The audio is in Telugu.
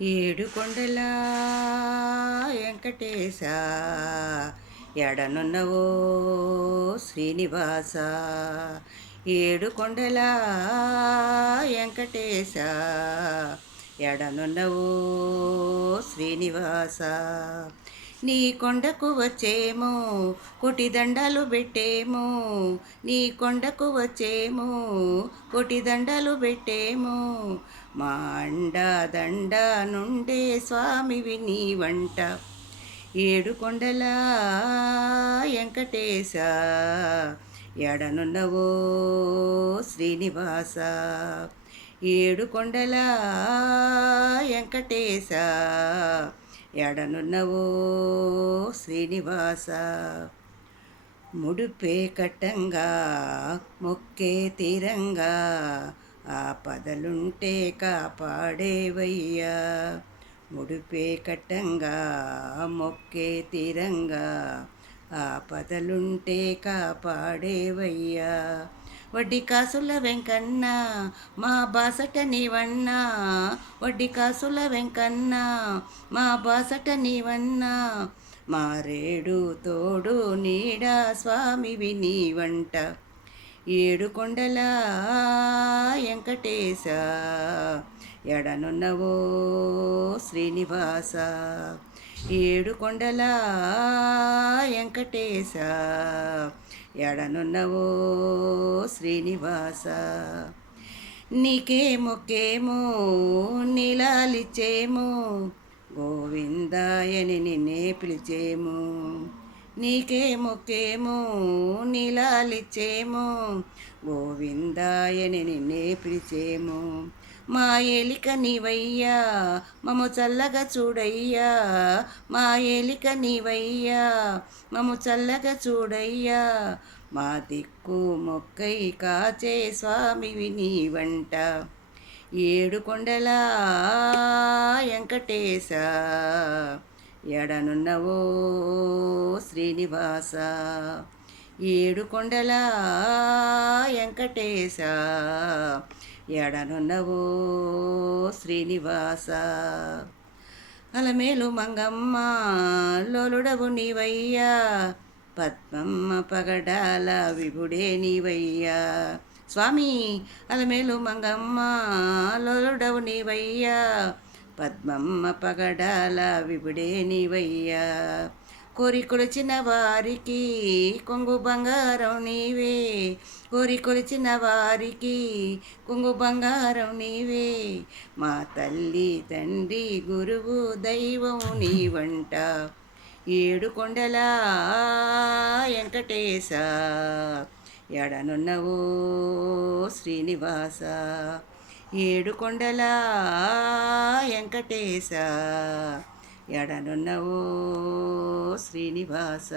ఏడు కొండల వెంకటేశ ఎడనున్నవో శ్రీనివాస. ఏడు కొండల వెంకటేశ ఎడనున్నవో శ్రీనివాస. నీ కొండకు వచ్చేమో కోటి దండాలు పెట్టేమో, నీ కొండకు వచ్చేమో కోటి దండాలు పెట్టేమో. మా అండా దండ నుండే స్వామివి నీ వంట. ఏడు కొండల వెంకటేశ ఎడనున్నవో శ్రీనివాస. ఏడు కొండల వెంకటేశ ఎడనున్నవో శ్రీనివాస. ముడుపే కట్టంగా మొక్కే తీరంగా ఆపదలుంటే కాపాడేవయ్యా. ముడుపే కట్టంగా మొక్కే తీరంగా ఆపదలుంటే కాపాడేవయ్యా. వడ్డీ కాసుల వెంకన్న మా బాసట నీవన్నా, వడ్డీ కాసుల వెంకన్న మా బాసట నీవన్నా. మారేడు తోడు నీడా స్వామివి నీ వంట. ఏడు కొండల వెంకటేశ ఎడనున్నవో శ్రీనివాస. ఏడు కొండల వెంకటేశ ఎడనున్నవో శ్రీనివాస. నీకే మొక్కేమో నీలాలిచ్చేమో, గోవిందాయని నిన్నే పిలిచేమో. నీకే మొక్కేమో నీలాలిచ్చేమో, గోవిందాయని నిన్నే పిలిచేమో. మా ఏలిక నీవయ్యా మము చల్లగా చూడయ్యా, మా ఏలిక నీవయ్యా మము చల్లగా చూడయ్యా. మా దిక్కు మొక్కై కాచే స్వామివి నీ వంట. ఏడు కొండల వెంకటేశ ఎడనున్నవో శ్రీనివాస. ఏడు కొండల వెంకటేశ ఎడనున్నవో శ్రీనివాస. అలమేలు మంగమ్మ లోలుడవు నీవయ్యా, పద్మమ్మ పగడాల విభుడే నీవయ్యా. స్వామి అలమేలు మంగమ్మ లోలుడవు నీవయ్యా, పద్మమ్మ పగడాల విభుడే నీవయ్యా. కోరి కొలిచిన వారికి కొంగు బంగారం నీవే, కోరి కొలిచిన వారికి కొంగు బంగారం నీవే. మా తల్లి తండ్రి గురువు దైవం నీ వంట. ఏడు కొండల వెంకటేశ ఎడనున్నవో శ్రీనివాస. ఏడు కొండల వెంకటేశ ఎడనున్నవో శ్రీనివాస.